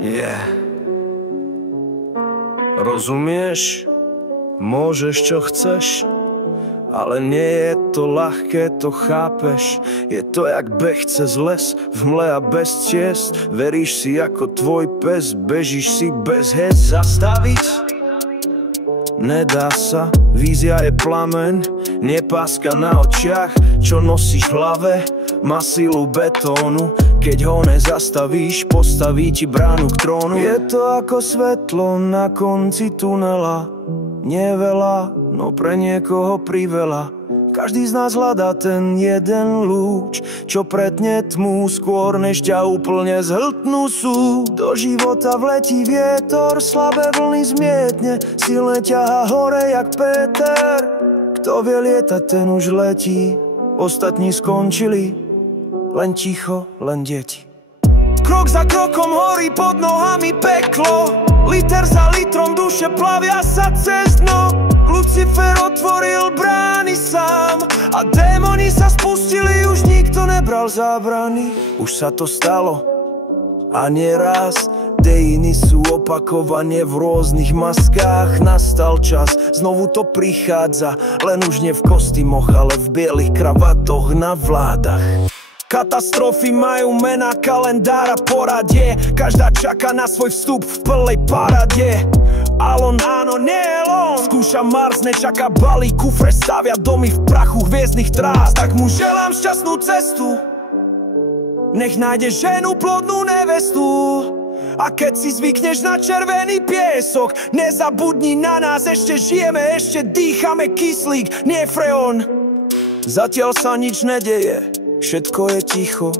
Yeah. Rozumieš? Môžeš čo chceš, ale nie je to ľahké, to chápeš. Je to jak beh cez les, v mle a bez ciest. Veríš si ako tvoj pes, bežíš si bez hec. Zastaviť? Nedá sa, vízia je plameň, nie páska na očiach, čo nosíš v hlave. Má silu betónu, keď ho nezastavíš, postaví ti bránu k trónu. Je to ako svetlo na konci tunela, nie veľa, no pre niekoho priveľa. Každý z nás hľadá ten jeden lúč, čo pretne tmu skôr, než ťa úplne zhltnú sú. Do života vletí vietor, slabé vlny zmietne, silne ťahá hore jak Peter. Kto vie lietať, ten už letí, ostatní skončili, len ticho, len deti. Krok za krokom horí pod nohami peklo, liter za litrom duše plavia sa cez dno. Lucifer otvoril brány sám a démoni sa spustili, už nikto nebral zábrany. Už sa to stalo a nieraz, dejiny sú opakovanie v rôznych maskách. Nastal čas, znovu to prichádza, len už nie v kostýmoch, ale v bielých kravatoch na vládach. Katastrofy majú mená, kalendára, poradie, každá čaká na svoj vstup v plnej parade. Alon, áno, nie Elon, skúša Mars, nečaká balí, kufre stavia domy v prachu hviezdnych trás. Tak mu želám šťastnú cestu, nech nájde ženu, plodnú nevestu. A keď si zvykneš na červený piesok, nezabudni na nás, ešte žijeme, ešte dýchame kyslík, nie freon. Zatiaľ sa nič nedeje, všetko je ticho,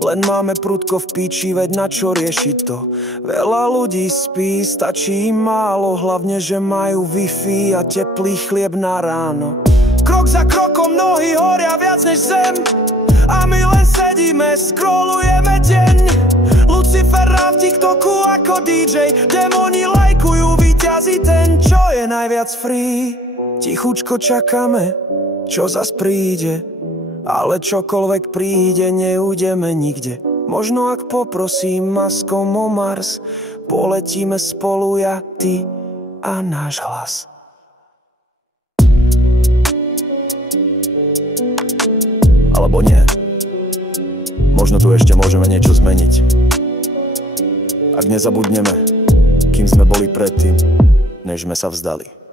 len máme prudko v píči, veď na čo riešiť to. Veľa ľudí spí, stačí im málo, hlavne že majú Wi-Fi a teplý chlieb na ráno. Krok za krokom nohy horia viac než zem a my len sedíme, scrollujeme deň. Lucifer hrá v TikToku ako DJ, démoni lajkujú, víťazí ten, čo je najviac free. Tichučko čakáme, čo zas príde, ale čokoľvek príde, neújdeme nikde. Možno ak poprosím maskom o Mars, poletíme spolu ja, ty a náš hlas. Alebo nie. Možno tu ešte môžeme niečo zmeniť. Ak nezabudneme, kým sme boli predtým, než sme sa vzdali.